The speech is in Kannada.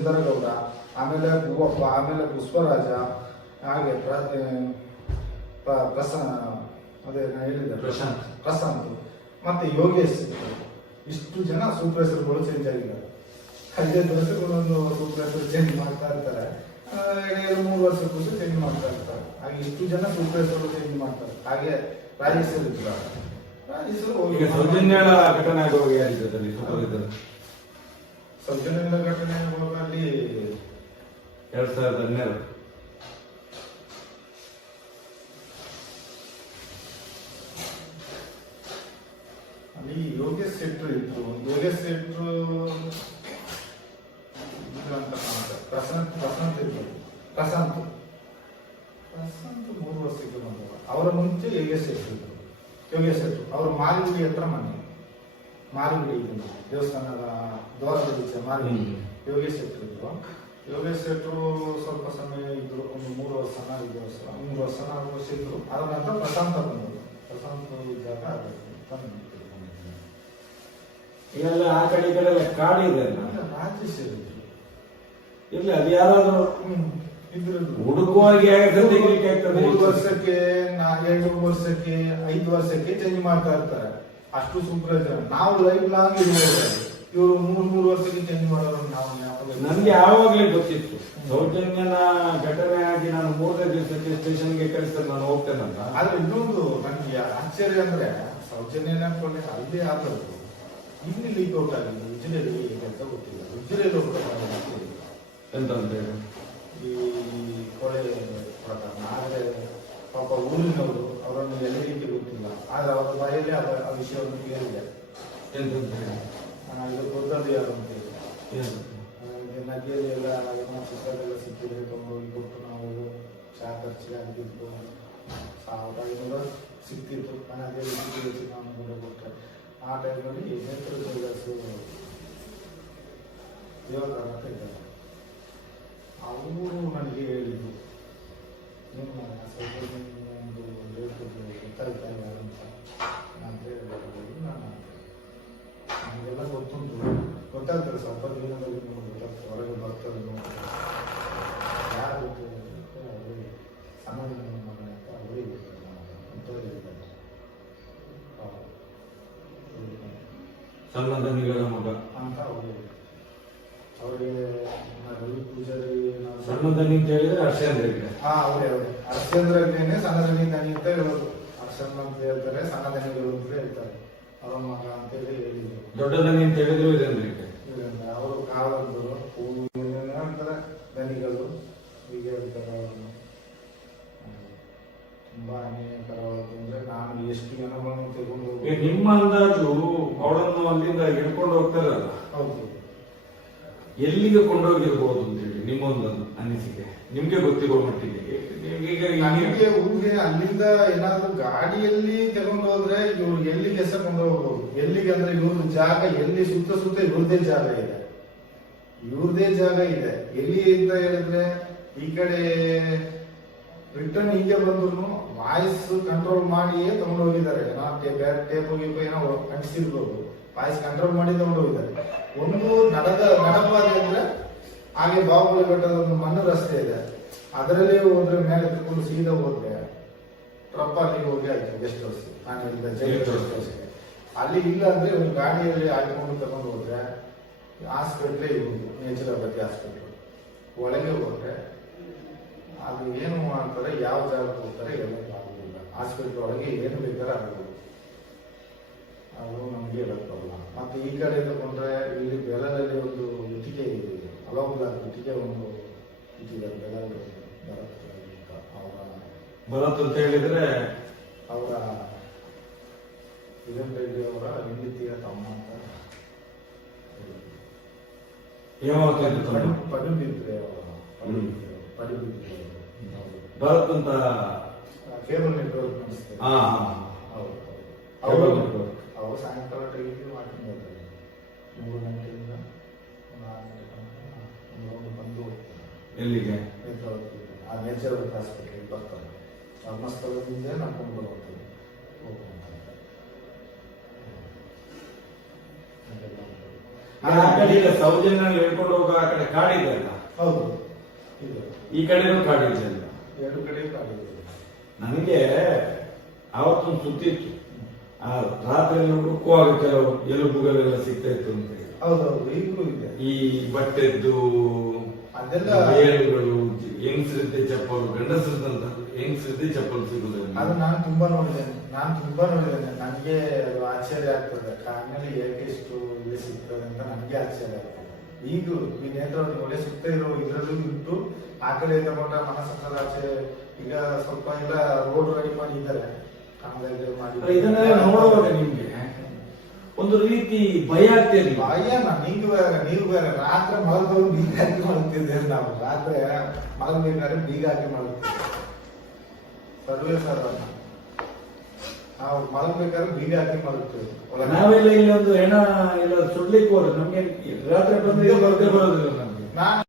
ಸುಂದರಗೌಡ, ಆಮೇಲೆ ಭೂವಪ್ಪ, ಆಮೇಲೆ ಪುಷ್ಪರಾಜ, ಹಾಗೆ ಅದೇ ನಾನು ಹೇಳಿದ್ದೆ ಪ್ರಶಾಂತ್ ಮತ್ತೆ ಯೋಗೇಶ್, ಇಷ್ಟು ಜನ ಸೂಪರ್ವೈಸರ್ಗಳು ಚೇಂಜ್ ಆಗಿದ್ದಾರೆ. 5 ವರ್ಷಕ್ಕೊಂದೊಂದು ಸೂಪರ್ವೈಸರ್ ಚೇಂಜ್ ಮಾಡ್ತಾ ಇರ್ತಾರೆ, 2-3 ವರ್ಷಕ್ಕೂ ಚೇಂಜ್ ಮಾಡ್ತಾ ಇರ್ತಾರೆ. ಹಾಗೆ ಇಷ್ಟು ಜನ ಸೂಪರ್ವೈಸರ್ಗಳು ಚೇಂಜ್ ಮಾಡ್ತಾರೆ. ಹಾಗೆ ರಾಜೇಶ್ವರ್ ಇದ್ದಾರೆ. ಸೌಜನ್ಯ ಘಟನೆ ಆಗುವಾಗ ಯಾರಿದ್ದಲ್ಲಿ ಸೌಜನ್ಯದ ಘಟನೆ ಆಗುವಾಗ ಅಲ್ಲಿ 2012 ಅಲ್ಲಿ ಯೋಗೇಶ್ ಶೆಟ್ರು ಇದ್ರು. ಯೋಗೇಶ್ ಶೆಟ್ರು ಅಂತ ಕಾಣುತ್ತೆ. ಪ್ರಶಾಂತ್ ಇರ್ಬೋದು. ಪ್ರಶಾಂತ್ 3 ವರ್ಷಕ್ಕೆ ಬಂದವ. ಅವರ ಮುಂಚೆ ಯೋಗೇಶ್ ಶೆಟ್ರು ಇದ್ರು. ಯೋಗೇಶ್ ಶೆಟ್ರು ಅವರು ಮಾರಿಗುಡಿ ಹತ್ರ ಮನೆ, ಮಾರಿಗುಡಿ ದೇವಸ್ಥಾನದ ದ್ವಾರದ ಈಚೆ ಮಾರಿಗುಡಿ. ಯೋಗೇಶ್ ಶೆಟ್ರು ಇದ್ರು. ಯೋಗೇಶ್ ಶೆಟ್ರು ಸ್ವಲ್ಪ ಸಮಯ ಇದ್ರು, ಒಂದು 3 ವರ್ಷ 4 ವರ್ಷ ಇದ್ರು. ಅದರ ನಂತರ ಪ್ರಶಾಂತ ಬಂದರು. ಪ್ರಶಾಂತ್ ಇದ್ದಾಗ ಇದೆಲ್ಲ ಆ ಕಡೆ ಈ ಕಡೆ ಕಾಡು ಇದೆ ಅಲ್ಲ, ರಾಜೇಶ್ ಇದ್ರು. ಇಲ್ಲ ಅದು ಯಾರಾದ್ರೂ ಹುಡುಕುವಾಗಿ 3 ವರ್ಷಕ್ಕೆ 2 ವರ್ಷಕ್ಕೆ 5 ವರ್ಷಕ್ಕೆ ಚೇಂಜ್ ಮಾಡ್ತಾ ಇರ್ತಾರೆ. ಅಷ್ಟು ಸೂಪರ್ವೈಸರ್ ನಾವು ಲೈಫ್ ಲಾಂಗ್ ಇರುವಾಗ ಇವರು 3 ವರ್ಷಕ್ಕೆ ಚೇಂಜ್ ಮಾಡೋರು ನಾವು. ನನ್ಗೆ ಯಾವಾಗ್ಲೇ ಗೊತ್ತಿತ್ತು ಸೌಜನ್ಯನ ಘಟನೆ ಆಗಿ ನಾನು 3ನೇ ದಿವಸಕ್ಕೆ ಸ್ಟೇಷನ್ಗೆ ಕಳಿಸಿದ್ರೆ ನಾನು ಹೋಗ್ತೇನಂತ. ಆದ್ರೆ ಇನ್ನೊಂದು ನನಗೆ ಆಶ್ಚರ್ಯ ಅಂದ್ರೆ ಸೌಜನ್ಯನ ಕೊಂಡೆ ಅಲ್ಲೇ ಆದದ್ದು ಇಲ್ಲಿ ಲೀಕ್ ಔಟ್ ಆಗಿದೆ. ಉಜಿರೆಯಲ್ಲಿ ಅಂತ ಗೊತ್ತಿಲ್ಲ. ಉಜಿರೆಯಲ್ಲೂ ಕೂಡ ಎಂತ ಅಂತ ಹೇಳಿ ಈ ಕೊಳೆ ಪ್ರಕರಣ. ಆದ್ರೆ ಪಾಪ ಊರಿನವರು ಅವರನ್ನು ಎಲ್ಲಿ ರೀತಿ ಗೊತ್ತಿಲ್ಲ. ಆದ್ರೆ ಅವರ ಬಾಯಲ್ಲಿ ಆ ವಿಷಯವನ್ನು ಕೇಳಿದೆ. ಎಂತ ಇದು ಗೊತ್ತದ್ದು ಯಾರು ಅಂತ ಹೇಳಿ ನದಿಯಲ್ಲಿ ಎಲ್ಲ ಚಿತ್ರದೆಲ್ಲ ಸಿಕ್ಕಿದ್ರೆ ತೊಗೊಂಡೋಗಿ ಕೊಟ್ಟು ನಾವು ಚಾ ಖರ್ಚಿಗೆ ಆಗಿದ್ದು 1500 ಸಿಕ್ತಿತ್ತು. ಅದೇ ರೀತಿ ನಾವು ಕೂಡ ಕೊಟ್ಟರೆ ಆ ಟೈಮಲ್ಲಿ ನೇತ್ರ ಜೈಲಸು ದೇವಕಾರ ಅಂತ ಇದ್ದಾರೆ. ಅವರು ನನಗೆ ಹೇಳಿದ್ದು ನಿಮ್ಮ ಒಂದು ಗೊತ್ತಾಗ್ತಾ ಇಲ್ಲ ಅಂತ ಅಂತ ಹೇಳಿ ನಮಗೆಲ್ಲ ಗೊತ್ತುಂಟು, ಗೊತ್ತಾಗ್ತದೆ. ಸ್ವಲ್ಪ ದಿನದಲ್ಲಿ ನಿಮಗೆ ಗೊತ್ತಾಗ್ತದೆ, ಹೊರಗೆ ಬರ್ತದೆ ನೋಡಿ ಯಾರು ಅವರಿಗೆ ಸಮಾಜ ಮಗನ ಅಂತ ಅವರಿಗೆ ಅಂತ ಹೇಳಿದ್ದಾರೆ. ಸಣ್ಣದನಿಗಳ ಮಗ ಅಂತ ಅವರಿಗೆ ರವಿ ಪೂಜಾರಿ ಸಣ್ಣದನಿ ಅಂತ ಹೇಳಿದ್ರೆ ಹರ್ಷೇಂದ್ರಗೆ. ಅವರೇ ಹರ್ಷೇಂದ್ರಗೇನೆ ಸಣ್ಣದನಿ ದನಿ ಅಂತ ಹೇಳೋದು. ಹರ್ಷನ್ ಅಂತ ಹೇಳ್ತಾರೆ, ಸಣ್ಣದನಿಗಳು ಅಂತ ಹೇಳ್ತಾರೆ. ಅವರ ಮಗ ಅಂತ ಹೇಳಿದ್ರು. ದೊಡ್ಡದನಿ ಅಂತ ಹೇಳಿದ್ರು ಇದೇನ್ರಿಗೆ ಅವರು ಕಾಲಂದರು ಅಂತಾರೆ ದನಿಗಳು ಹೀಗೆ ಹೇಳ್ತಾರೆ. ಅವರನ್ನು ತುಂಬಾ ಅನೇಕರವಾದ ಅಂದ್ರೆ ನಾನು ಎಷ್ಟು ಜನಗಳನ್ನು ತೆಗೆದು ನಿಮ್ಮ ಅಂದಾಜು ಅವಳನ್ನು ಅಲ್ಲಿಂದ ಹಿಡ್ಕೊಂಡು ಹೋಗ್ತಾರಲ್ಲ, ಹೌದು, ಎಲ್ಲಿಗೆ ಕೊಂಡೋಗಿರ್ಬೋದು ಅಂತೇಳಿ ನಿಮ್ಮೊಂದು ಅನಿಸಿಕೆ, ನಿಮ್ಗೆ ಗೊತ್ತಿರೋ ಮಟ್ಟಿಗೆ. ನನಗೆ ಊರಿಗೆ ಅಲ್ಲಿಂದ ಏನಾದ್ರು ಗಾಡಿಯಲ್ಲಿ ತಗೊಂಡು ಹೋದ್ರೆ ಇವ್ರು ಎಲ್ಲಿಗೆ ಕೊಂಡು ಹೋಗ್ಬೋದು. ಎಲ್ಲಿಗೆ ಅಂದ್ರೆ ಇವ್ರ ಜಾಗ ಎಲ್ಲಿ ಸುತ್ತ ಇವ್ರದೇ ಜಾಗ ಇದೆ. ಎಲ್ಲಿ ಅಂತ ಹೇಳಿದ್ರೆ ಈ ಕಡೆ ರಿಟರ್ನ್ ಹೀಗೆ ಬಂದ್ರು ವಾಯ್ಸ್ ಕಂಟ್ರೋಲ್ ಮಾಡಿಯೇ ತಗೊಂಡು ಹೋಗಿದ್ದಾರೆ. ಟೇಪ್ ಏನೋ ಅಂಟಿಸಿರ್ಬೋದು, ವಾಯ್ಸ್ ಕಂಟ್ರೋಲ್ ಮಾಡಿ ತಗೊಂಡು ಹೋಗಿದ್ದಾರೆ. ಒಂದು ನಡಪಾದೆ ಅಂದ್ರೆ ಹಾಗೆ ಬಾಹುಬಲಿ ಬೆಟ್ಟದ ಒಂದು ಮಣ್ಣು ರಸ್ತೆ ಇದೆ, ಅದರಲ್ಲಿ ಹೋದ್ರೆ ಮೇಲೆ ತಗೊಂಡು ಸೀದಾ ಹೋದ್ರೆ ಟ್ರಪ್ಪಲ್ಲಿ ಹೋಗಿ ಆಯ್ತು ಗೆಸ್ಟ್ ಹೌಸ್. ನಾನು ಹೇಳಿದ ಗೆಸ್ಟ್ ಹೌಸ್ ಅಲ್ಲಿ ಇಲ್ಲ ಅಂದ್ರೆ ಒಂದು ಗಾಡಿಯಲ್ಲಿ ಹಾಕಿಕೊಂಡು ತಗೊಂಡು ಹೋದ್ರೆ ಹಾಸ್ಪಿಟ್ಲೇ ಇರುವುದು, ನೇಚುರೋಪತಿ ಹಾಸ್ಪಿಟ್ಲ್. ಒಳಗೆ ಹೋದ್ರೆ ಅದು ಏನು ಮಾಡ್ತಾರೆ, ಯಾವ ಜಾಗಕ್ಕೆ ಹೋಗ್ತಾರೆ ಹೇಳಕ್ ಆಗುದಿಲ್ಲ. ಹಾಸ್ಪಿಟ್ಲ್ ಒಳಗೆ ಏನು ಬೇಕಾದ್ರೆ ಆಗ್ಬೋದು, ಅದು ನಮ್ಗೆ ಹೇಳಕ್ ಬರಲ್ಲ. ಮತ್ತೆ ಈ ಕಡೆ ತಗೊಂಡ್ರೆ ಇಲ್ಲಿ ಬೆಳದಲ್ಲಿ ಒಂದು ಇಟಿಕೆ ಇದೆ, ಹಲವು ಇಟಿಕೆ ಒಂದು ಇಟ್ಟಿದ್ದಾರೆ ಬೆಳಗ್ಗೆ. ಭರತ್ ಅಂತ ಹೇಳಿದ್ರೆ ಅವರ ಕಿರಣ್ ರೆಡ್ಡಿ ಅವರ ಹೆಂಡತಿಯ ತಮ್ಮ ಅಂತ ಪಡುಬಿದ್ರೆ ಭರತ್ ಅಂತ ಕೇಬಲ್ ನೆಟ್ವರ್ಕ್ ನಡೆಸ್ತಾರೆ. ಅವರು ಸಾಯಂಕಾಲ ಟೈಮಿಗೆ ಮಾಡ್ಕೊಂಡು ಬರ್ತಾರೆ. 3 ಗಂಟೆಯಿಂದ 4 ಗಂಟೆ ಬಂದು ಎಲ್ಲಿಗೆ ಆ ನೇಚರೋಪತಿ ಹಾಸ್ಪಿಟಲ್ ಬರ್ತಾರೆ. ಧರ್ಮಸ್ಥಳದಿಂದ ನಡ್ಕೊಂಡು ಬರುವಂಥದ್ದು ಆ ಕಡೆ ಇಲ್ಲ ಸೌಜನ್ಯ ಹೇಳ್ಕೊಂಡು ಹೋಗೋ ಆ ಕಡೆ ಕಾಡಿದೆ ಅಲ್ಲ, ಹೌದು ಇಲ್ಲ ಈ ಕಡೆನೂ ಕಾಡಿದೆ ಅಲ್ಲ. ಎರಡು ಕಡೆ ಕಾಡಿದೆ. ನನಗೆ ಆವತ್ತೊಂದು ಸುತ್ತಿತ್ತು, ಆ ರಾತ್ರಿ ಹುಡುಕುವಾಗ ಕೆಲವು ಎಲುಬುಗಳೆಲ್ಲ ಸಿಗ್ತಾ ಇತ್ತು ಅಂತ ಹೇಳಿ. ಹೌದೌದು ಈಗಲೂ ಇದೆ. ಈ ಬಟ್ಟೆದ್ದು ಅದೆಲ್ಲ ಬೇರುಗಳು, ಹೆಂಗಸರಿದ್ದೆ ಚಪ್ಪಲು, ಗಂಡಸರದಂತ ಹೆಂಗಸರಿದ್ದೆ ಚಪ್ಪಲು ಸಿಗುದಿಲ್ಲ. ಅದು ನಾನು ತುಂಬಾ ನೋಡಿದ್ದೇನೆ. ನನಗೆ ಅದು ಆಶ್ಚರ್ಯ ಆಗ್ತದೆ. ಆಮೇಲೆ ಏಕೆ ಇಷ್ಟು ಇಲ್ಲಿ ಸಿಗ್ತದೆ ಅಂತ ನನಗೆ ಆಶ್ಚರ್ಯ ಆಗ್ತದೆ. ಈಗ ಈ ನೇತ್ರಾವತಿ ಒಳ್ಳೆ ಸುತ್ತ ಇರೋ ಇದರಲ್ಲೂ ಇಟ್ಟು ಆ ಕಡೆ ತಗೊಂಡ ಮಹಾಸಂಸದ ಆಚೆ ಈಗ ಸ್ವಲ್ಪ ಎಲ್ಲ ರೋಡ್ ರೆಡಿ ಮಾಡಿದ್ದಾರೆ. ಆಮೇಲೆ ಮಾಡಿ ಇದನ್ನೆಲ್ಲ ನೋಡುವಾಗ ನಿಮ್ಗೆ ಒಂದು ರೀತಿ ಭಯ ಆಗ್ತಿರ್ಲಿ. ಭಯ ನೀವು ಬೇರೆ ನೀವು ಬೇರೆ. ರಾತ್ರಿ ಮಲಗೋರು ಬೀಗ ಹಾಕಿ ಮಲಗ್ತಿದ್ದೇವೆ ನಾವು. ರಾತ್ರಿ ಮಲಗಬೇಕಾದ್ರೆ ಬೀಗ ಹಾಕಿ ಮಲಗ್ತೀವಿ. ಸರ್ವೇ ಸರ್ವ ನಾವು ಮಲಗ್ಬೇಕಾದ್ರೆ ಬೀಗ ಹಾಕಿ ಮಲಗ್ತೀವಿ. ನಾವೆಲ್ಲ ಇಲ್ಲಿ ಒಂದು ಹೆಣ ಎಲ್ಲ ಸುಡ್ಲಿಕ್ಕೆ ಹೋದ್ರೆ ನಮ್ಗೆ ರಾತ್ರಿ ಬಂದ್ರೆ ಬರೋದಿಲ್ಲ ನಮ್ಗೆ. ನಾನು